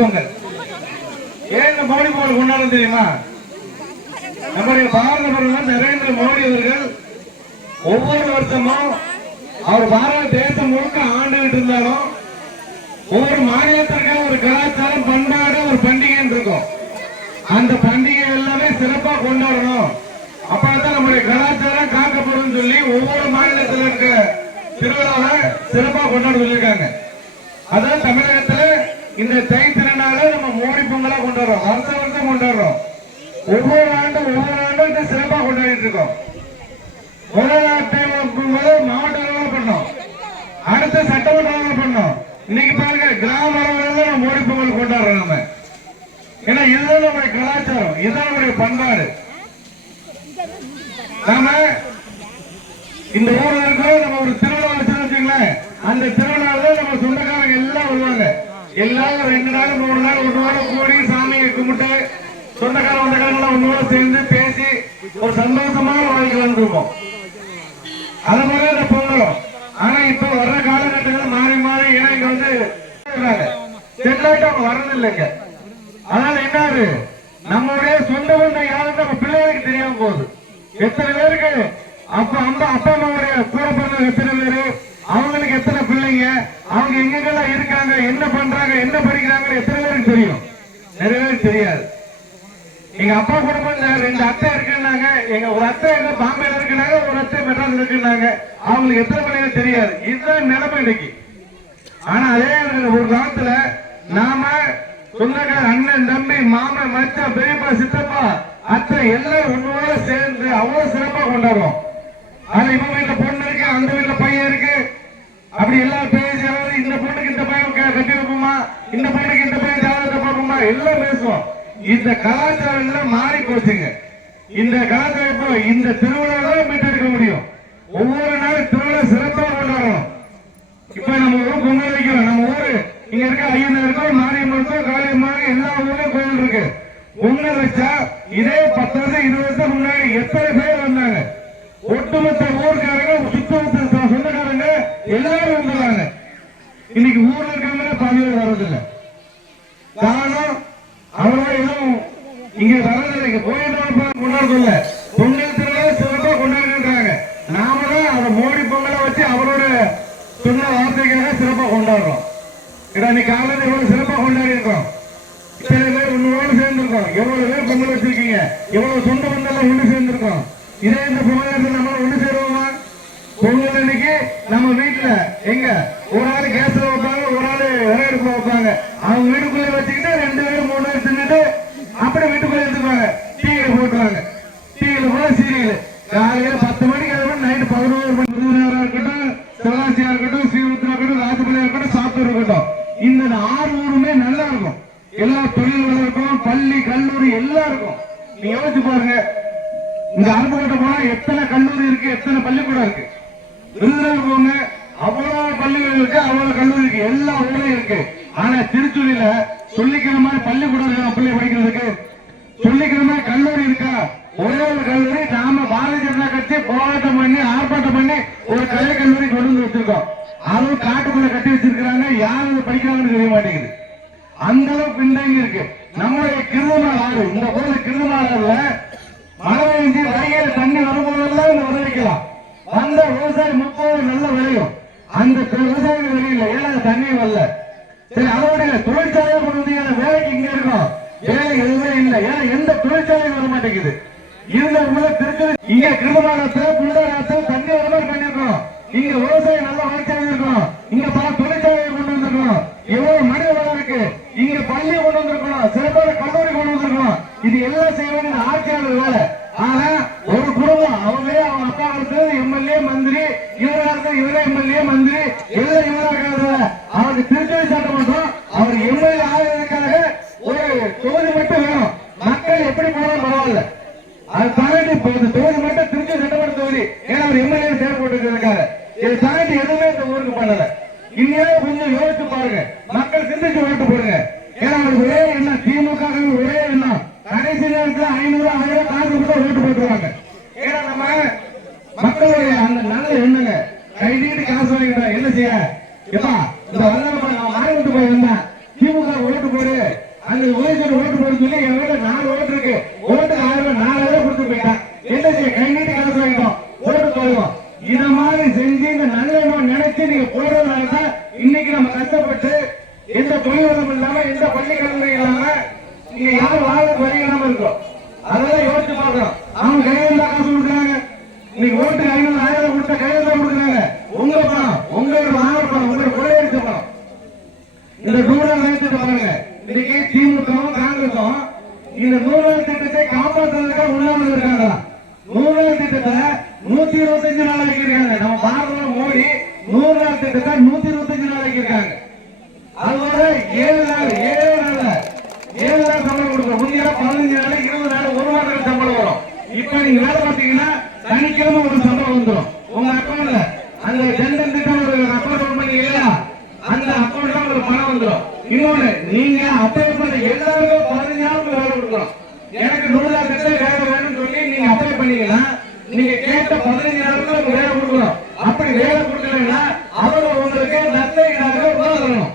பொங்கல் ஏன் இந்த மோடி பொங்கல் கொண்டாடும் தெரியுமா? நம்முடைய பாரத பிரதமர் நரேந்திர மோடி அவர்கள் ஒவ்வொரு வருஷமும் அவர் பாரத தேசம் முழுக்க ஆண்டுகிட்டு இருந்தாலும் ஒவ்வொரு மாநிலத்திற்கு ஒரு கலாச்சாரம் பண்பாடு ஒரு பண்டிகைன்னு இருக்கும். அந்த பண்டிகை எல்லாமே சிறப்பாக கொண்டாடணும். அப்பதான் நம்முடைய கலாச்சாரம் காக்கப்படும் சொல்லி ஒவ்வொரு மாநிலத்தில் இருக்க திருவிழாவை சிறப்பாக கொண்டாட சொல்லியிருக்காங்க. அதான் தமிழகத்துல இந்த தை திருநாளை நம்ம மோடி பொங்கலா கொண்டாடுறோம். வருஷம் வருஷம் கொண்டாடுறோம். ஒவ்வொரு ஆண்டும் ஒவ்வொரு ஆண்டும் சிறப்பா கொண்டாடிட்டு இருக்கோம். முதல் நாள் பொங்கல் மாவட்ட அளவில் பண்ணோம். அடுத்த சட்டமன்ற அளவில் பண்ணோம். இன்னைக்கு பாருங்க கிராம அளவில் நம்ம மோடி பொங்கல் கொண்டாடுறோம் நம்ம. ஏன்னா இதுதான் நம்முடைய கலாச்சாரம். இதுதான் நம்முடைய பண்பாடு. நாம இந்த ஊர்ல இருக்கிற நம்ம ஒரு திருவிழா வச்சு வச்சுங்களேன் அந்த திருவிழால நம்ம சொந்தக்காரங்க எல்லாம் வருவாங்க. எல்லாரும் ரெண்டு நாள் மூணு நாள் ஒரு நாள் கூடி சாமியை கும்பிட்டு சொந்தக்கார சொந்தக்காரங்க எல்லாம் ஒன்னோட சேர்ந்து பேசி ஒரு சந்தோஷமான வாழ்க்கை வந்துருப்போம் அது மாதிரி இந்த பொங்கலும் ஆனா இப்ப வர்ற காலகட்டங்கள் மாறி மாறி ஏன்னா இங்க வந்து செல்லாயிட்டு அவங்க வர்றது இல்லைங்க அதனால என்னது நம்மளுடைய சொந்த பந்தம் யாருன்னு நம்ம பிள்ளைகளுக்கு தெரியாம போகுது. எத்தனை பேருக்கு? அப்ப அந்த அப்பா அம்மாவுடைய கூட பிறந்த எத்தனை பேரு? அவங்களுக்கு எத்தனை பிள்ளைங்க அவங்க எங்கெங்கெல்லாம் இருக்காங்க? என்ன பண்றாங்க? என்ன படிக்கிறாங்க எத்தனை பேருக்கு தெரியும்? நிறைய பேருக்கு தெரியாது. எங்க அப்பா குடும்பம் ரெண்டு அத்தை இருக்குன்னாங்க. எங்க ஒரு அத்தை எங்க பாம்பேல இருக்குனாங்க ஒரு அத்தை மெட்ராஸ் இருக்குன்னாங்க. அவங்களுக்கு எத்தனை பிள்ளைங்க தெரியாது. இதுதான் நிலைமை இன்னைக்கு. ஆனா அதே ஒரு காலத்துல நாம சொந்தக்கார அண்ணன் தம்பி மாமன் மச்சான் பெரியப்பா சித்தப்பா அத்தை எல்லாம் ஒன்னோட சேர்ந்து அவ்வளவு சிறப்பா கொண்டாடுறோம். ஆனா இவங்க வீட்டுல பொண்ணு இருக்கு அந்த வீட்டுல பையன் இருக்கு. அப்படி எல்லாம் பேசி இந்த பொண்ணுக்கு இந்த பையன் கட்டி வைப்போமா? இந்த பையனுக்கு இந்த பையன் ஜாதகத்தை பார்ப்போமா? எல்லாம் பேசுவோம். இந்த கலாச்சாரம் எல்லாம் மாறி போச்சுங்க. இந்த கலாச்சாரம் இப்போ இந்த திருவிழா தான் மீட்டெடுக்க முடியும். ஒவ்வொரு நாளும் திருவிழா சிறப்பாக கொண்டாடணும் இப்ப நம்ம ஊர் பொங்கல் வைக்கிறோம். நம்ம ஊரு இங்க இருக்க ஐயனார் இருக்கும் மாரியம்மன் எல்லா ஊர்லயும் கோயில் இருக்கு. பொங்கல் வச்சா இதே பத்து வருஷம் இருபது வருஷம் முன்னாடி எத்தனை பேர் வந்தாங்க ஒட்டுமொத்த ஊர்க்காரங்க சுத்தமொத்த சொ- சொந்தக்காரங்க எல்லாரும் வந்துடுறாங்க இன்னைக்கு ஊர்ல இருக்கிறவங்க பாதி பேர் வர்றதில்லை காரணம் அவ்வளவா எதுவும் இங்க வர்றதில்லை இங்க கோயில் கொண்டாடுறதில்ல பொங்கல் திருவிழா சிறப்பா கொண்டாடுறாங்க நாம தான் அதை மோடி பொங்கலை வச்சு அவரோட சொன்ன வார்த்தைக்காக சிறப்பா கொண்டாடுறோம். இதை இன்னைக்கு காலையில் எவ்வளவு சிறப்பாக கொண்டாடி இருக்கோம் இத்தனை பேர் ஒன்னோட சேர்ந்திருக்கோம். எவ்வளவு பேர் பொங்கல் வச்சிருக்கீங்க? எவ்வளவு சொந்த பந்தெல்லாம் ஒன்று சேர்ந்திருக்கோம். இதே இந்த பொங்கல் நம்ம ஒன்று சேருவோமா? பொங்கல் அன்னைக்கு நம்ம வீட்டுல எங்க? ஒரு ஆள் கேஸ்ல வைப்பாங்க ஒரு ஆள் விறகடுப்புல வைப்பாங்க. அவங்க வீட்டுக்குள்ள வச்சு ரெண்டு பேரும் மூணு பேர் தின்னுட்டு அப்படியே வீட்டுக்குள்ள எடுத்துக்குவாங்க டிவியில போட்டுருவாங்க டிவியில போல சீரியல் காலையில பத்து மணிக்கு அது நைட்டு பதினோரு மணி விருதுநகரா இருக்கட்டும் சிவகாசியா இருக்கட்டும் ஸ்ரீமுத்திரா ராஜபாளையம் இருக்கட்டும் சாப்பிட்டு இருக்கட்டும். இந்த ஆறு ஊருமே நல்லா இருக்கும். எல்லா தொழில்களுக்கும் பள்ளி கல்லூரி எல்லாம் இருக்கும். நீங்க யோசிச்சு பாருங்க. இந்த அருப்புக்கோட்டை போனா எத்தனை கல்லூரி இருக்கு எத்தனை பள்ளிக்கூடம் இருக்கு? விருதுநகர் போங்க அவ்வளவு பள்ளிகள் இருக்கு அவ்வளவு கல்லூரி இருக்கு எல்லா ஊர்லயும் இருக்கு. ஆனா திருச்சூரில சொல்லிக்கிற மாதிரி பள்ளிக்கூடம் இருக்கா பிள்ளை படிக்கிறதுக்கு? சொல்லிக்கிற மாதிரி கல்லூரி இருக்கா? ஒரே ஒரு கல்லூரி நாம பாரதிய ஜனதா கட்சி போராட்டம் பண்ணி ஆர்ப்பாட்டம் பண்ணி ஒரு கலை கல்லூரி கொண்டு வந்து வச்சிருக்கோம். அதுவும் காட்டுக்குள்ள கட்டி வச்சிருக்கிறாங்க. யார் அதை படிக்கிறாங்கன்னு தெரிய மாட்டேங்குது. அந்த அளவுக்கு பின்தங்கி இருக்கு. நம்மளுடைய கிருதமால் ஆறு இந்த போல கிருதமால் ஆறுல மழை பெஞ்சு தண்ணி வரும்போதெல்லாம் இங்க விளைவிக்கலாம் அந்த விவசாயம் முப்பது நல்ல விளையும். அந்த விவசாயம் விளையில ஏன்னா தண்ணி வரல. சரி அதோட தொழிற்சாலையை கொண்டு வேலைக்கு இங்க இருக்கும் வேலை எதுவுமே இல்லை. ஏன்னா எந்த தொழிற்சாலையும் வர மாட்டேங்குது. இருந்த உள்ள திருக்கு இங்க கிருமநாளத்துல புள்ளநாளத்துல தண்ணி வர மாதிரி பண்ணிருக்கோம் இங்க விவசாயம் நல்லா வளர்ச்சியாக இருக்கணும் இங்க பல தொழிற்சாலையை கொண்டு வந்திருக்கணும். எவ்வளவு மனித வளம் இருக்கு. இங்க பள்ளி கொண்டு வந்திருக்கணும். சிறப்பான கல்லூரி கொண்டு வந்திருக்கணும். இது எல்லாம் செய்ய வேண்டியது ஆட்சியாளர் வேலை. ஆனா ஒரு குடும்பம் அவங்களே அவங்க அப்பா இருக்கிறது எம்எல்ஏ மந்திரி இவரா இருக்கிறது இவரே எம்எல்ஏ மந்திரி எல்லாம் இவரா இருக்கிறது அவருக்கு திருச்செவி சட்டமன்றம் அவர் எம்எல்ஏ ஆகிறதுக்காக ஒரு தொகுதி மட்டும் வேணும். மக்கள் எப்படி போனாலும் பரவாயில்ல. அது தாண்டி இப்ப இந்த தொகுதி மட்டும் திருச்சி சட்டமன்ற தொகுதி. ஏன்னா அவர் எம்எல்ஏ செயல்பட்டு இதை தாண்டி எதுவுமே இந்த ஊருக்கு பண்ணல. இன்னையே கொஞ்சம் யோசிச்சு பாருங்க. மக்கள் சிந்திச்சு ஓட்டு போடுங்க. ஏன்னா ஒரே எண்ணம். திமுக ஒரே எண்ணம். கடைசி நேரத்தில் ஐநூறு ஆயிரம் காசு கூட ஓட்டு போட்டுருவாங்க. ஏன்னா நம்ம மக்களுடைய அந்த நல்ல எண்ணங்க. கை நீட்டு காசு வாங்கிட்டா என்ன செய்ய? எப்பா இந்த வந்தாங்க நான் மாறி விட்டு போயிருந்தேன். திமுக ஓட்டு போடு. அந்த ஓய்வு ஓட்டு போடுன்னு சொல்லி என் வீட்டுல நாலு ஓட்டு இருக்கு ஓட்டு ஆயிரம் நாலாயிரம் கொடுத்து போயிட்டேன் என்ன செய்ய கை நீட்டி காசு வாங்கிட்டோம் ஓட்டு போடுவோம் இத மாதிரி செஞ்சு இந்த நல்ல எண்ணம் நினைச்சு நீங்க போடுறதுனால தான் இன்னைக்கு நம்ம கஷ்டப்பட்டு எந்த தொழிலும் இல்லாம எந்த பள்ளி கல்லூரி இல்லாம நீங்க யாரும் வாழ வரி இல்லாம இருக்கோம்? அதெல்லாம் யோசிச்சு பாக்குறோம் அவங்க கையில தான் காசு கொடுக்குறாங்க. இன்னைக்கு ஓட்டு ஐநூறு ஆயிரம் கொடுத்த கையில தான் கொடுக்குறாங்க. உங்க பணம் உங்களோட வாழ பணம் உங்களோட கொள்ளையடிச்ச பணம். இந்த நூறாவது திட்டத்தை பாருங்க. இன்னைக்கு திமுகவும் காங்கிரசும் இந்த நூறாவது திட்டத்தை காப்பாற்றுறதுக்காக உள்ளாமல் இருக்காங்க நூறாவது திட்டத்தை நூத்தி இருபத்தஞ்சு நாள் வைக்கிறாங்க நம்ம பாரத மோடி நூறு நாள் திட்டத்தை நூத்தி இருபத்தஞ்சு நாள் ஆக்கியிருக்காங்க அதோட ஏழு நாள் ஏழு நாள் ஏழு நாள் சம்பளம் கொடுக்கணும். முந்தைய பதினஞ்சு நாள் இருபது நாள் ஒரு மாதம் சம்பளம் வரும். இப்ப நீங்க வேலை பார்த்தீங்கன்னா சனிக்கிழமை ஒரு சம்பளம் வந்துடும் உங்க அக்கௌண்ட்ல அந்த ஜன்தன் திட்டம் ஒரு அக்கௌண்ட் ஓபன் பண்ணி இல்லையா அந்த அக்கௌண்ட்ல ஒரு பணம் வந்துடும் இன்னொன்னு நீங்க அப்ளை பண்ண எல்லாருமே பதினஞ்சு நாளுக்கு வேலை கொடுக்கணும். எனக்கு நூறு நாள் திட்டம் வேலை வேணும்னு சொல்லி நீங்க அப்ளை பண்ணீங்கன்னா நீங்க கேட்ட பதினஞ்சு நாளுக்கு வேலை கொடுக்கணும் அப்படி வேலை கொடுக்கலன்னா அவங்க உங்களுக்கு நஷ்ட ஈடாக ரூபாய் தரணும்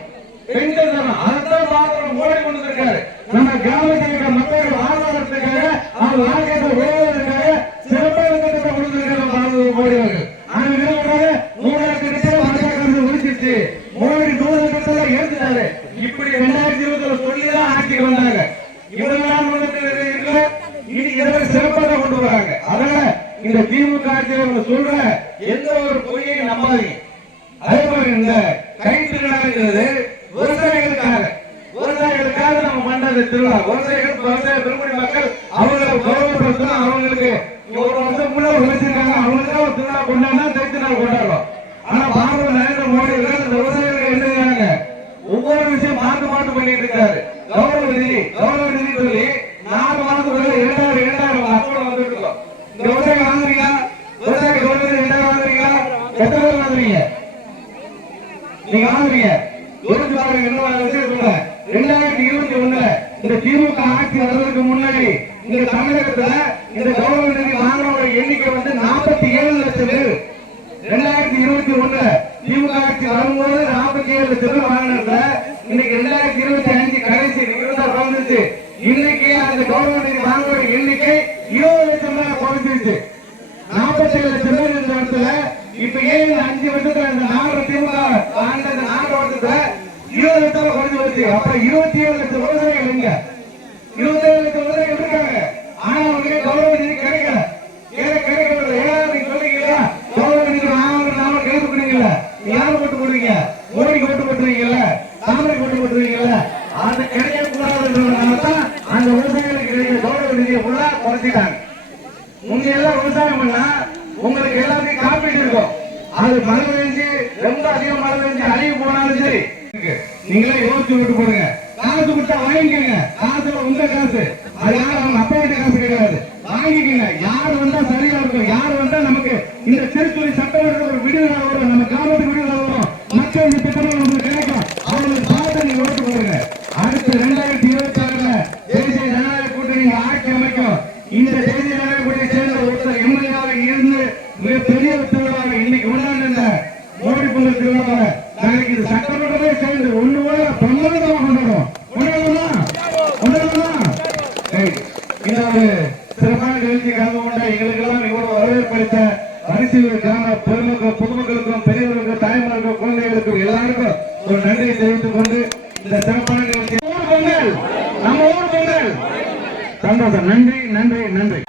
பெண்கள் தரணும் அதைத்தான் பாத்திரம் மூளை கொண்டு இருக்காரு நம்ம கிராமத்தில் இருக்கிற மக்கள் வாழ்வாதாரத்துக்காக அவங்க வாழ்க்கையை உயர்வதற்காக சிறப்பான திட்டத்தை கொடுத்திருக்காரு பாரத மோடி அவர்கள் ஆனா என்ன பண்றாங்க மூணாயிரத்தி திட்டம் பாஜக முடிச்சிருச்சு மோடி நூறு திட்டத்தை ஏற்றுட்டாரு இப்படி ரெண்டாயிரத்தி இருபதுல சொல்லிதான் ஆட்சிக்கு வந்தாங்க இவரெல்லாம் இருக்கிற இது இதை சிறப்பாக கொண்டு வராங்க அதனால இந்த திமுக ஆட்சியில் அவங்க சொல்ற எந்த ஒரு நம்பாதீங்க. அதே மாதிரி இந்த விவசாயிகளுக்காக. விவசாயிகளுக்காக நம்ம பண்றது திருவிழா. விவசாயிகள் விவசாய திருமணி மக்கள் அவங்களை கௌரவப்படுத்தணும் அவங்களுக்கு ஒரு வருஷம் முன்ன உழைச்சிருக்காங்க அவங்களுக்கு ஒரு திருவிழா கொண்டாடினா தைத்து கொண்டாடுறோம். ஆனா பாரத நரேந்திர மோடி இந்த விவசாயிகள் என்ன செய்றாங்க ஒவ்வொரு விஷயம் மாத்து மாத்து பண்ணிட்டு இருக்காரு கௌரவ நிதி கௌரவ நிதி சொல்லி நாலு மாதத்துக்குள்ள இரண்டாயிரம் இரண்டாயிரம் அக்கௌண்ட் வந்துட்டு இருக்கோம் இந்த விவசாயம் வாங்குறீங்களா விவசாய கௌரவ நிதி இரண்டாயிரம் வாங்குறீங்களா எத்தனை பேர் வாங்குறீங்க நீங்க வாங்குறீங்க யோசிச்சு பாருங்க என்ன விஷயம் சொல்றேன் ரெண்டாயிரத்தி இருபத்தி ஒண்ணுல இந்த திமுக ஆட்சி வர்றதுக்கு முன்னாடி இந்த தமிழகத்துல இந்த கௌரவ நிதி வாங்கினோட எண்ணிக்கை வந்து நாற்பத்தி ஏழு லட்சம் பேர். ரெண்டாயிரத்தி இருபத்தி ஒண்ணுல திமுக ஆட்சி வரும்போது நாற்பத்தி ஏழு லட்சம் பேர் வாங்கினதுல இன்னைக்கு ரெண்டாயிரத்தி இருபத்தி அஞ்சு கடைசி இருபதா குறைஞ்சிருச்சு இன்னைக்கு அந்த கௌரவ நிதி வாங்குற எண்ணிக்கை இருபது லட்சம் பேர் குறைஞ்சிருச்சு. நாற்பத்தி ஏழு லட்சம் பேர் இந்த இடத்துல இப்ப ஏழு அஞ்சு வருஷத்துல இந்த நாலு திமுக ஆண்ட இந்த நாலு வருஷத்துல இருபது லட்சம் குறைஞ்சு போச்சு அப்ப இருபத்தி ஏழு லட்சம் விவசாயிகள் எங்க? இருபத்தி ஏழு லட்சம் விவசாயிகள் இருக்காங்க. ஆனா அவங்களுக்கு கௌரவ நிதி கிடைக்கல. ஏன் கிடைக்கல. ஏதாவது நீங்க சொல்றீங்களா? கௌரவ நிதி வாங்க நாம கைது பண்ணுவீங்கல்ல யாரு போட்டு போடுவீங்க மோடிக்கு ஓட்டு போட்டுருவீங்கல்ல? தாமரைக்கு ஓட்டு போட்டுருவீங்கல்ல? அது கிடைக்க கூடாதுன்றதுனால தான் அந்த விவசாயிகளுக்கு கிடைக்கிற கௌரவ நிதியை ஃபுல்லா குறைச்சிட்டாங்க. முந்தி எல்லாம் விவசாயம் பண்ணா உங்களுக்கு எல்லாத்தையும் காப்பீடு இருக்கும். அது மழை பெஞ்சு ரொம்ப அதிகம் மழை பெஞ்சு அழிவு போனாலும் சரி. நீங்களே யோசிச்சு விட்டு போடுங்க. காசு கொடுத்தா வாங்கிக்கோங்க. காசு உங்க காசு. அதனால அவங்க அப்பா வீட்டு காசு கிடையாது. வாங்கிக்கோங்க. யார் வந்தா சரியா இருக்கும்? யார் வந்தா நமக்கு இந்த திருச்சுழி சட்டமன்ற ஒரு விடுதலை வரும் நம்ம கிராமத்துக்கு விடுதலை வரும் மக்கள் இந்த திட்டங்கள் நமக்கு கிடைக்கும் அவங்களுக்கு பார்த்து நீங்க ஓட்டு போடுங்க அடுத்து ரெண்டாயிரத்தி இருபத்தி ஆறுல தேசிய ஜனநாயக கூட்டணி ஆட்சி அமைக்கும் இந்த தேசிய ஜனநாயக கூட்டணி சேர்ந்த ஒருத்தர் எம்எல்ஏவாக இருந்து மிகப்பெரிய திருவிழாவை இன்னைக்கு கொண்டாடுங்க மோடி நாளைக்கு இது சட்டமன்றமே சேர்ந்து ஒண்ணு போல பிரமாதமா கொண்டாடுவோம். கொண்டாடுவோமா கொண்டாடுவோமா இந்த ஒரு சிறப்பான நிகழ்ச்சி கலந்து கொண்ட எங்களுக்கெல்லாம் இவ்வளவு வரவேற்பளித்த அரிசி கிராம பொதுமக்கள் பொதுமக்களுக்கும் பெரியவர்களுக்கும் தாய்மார்களுக்கும் குழந்தைகளுக்கும் எல்லாருக்கும் ஒரு நன்றியை தெரிவித்துக் கொண்டு இந்த சிறப்பான நிகழ்ச்சி நம்ம ஊர் பொங்கல். சந்தோஷம். நன்றி நன்றி நன்றி.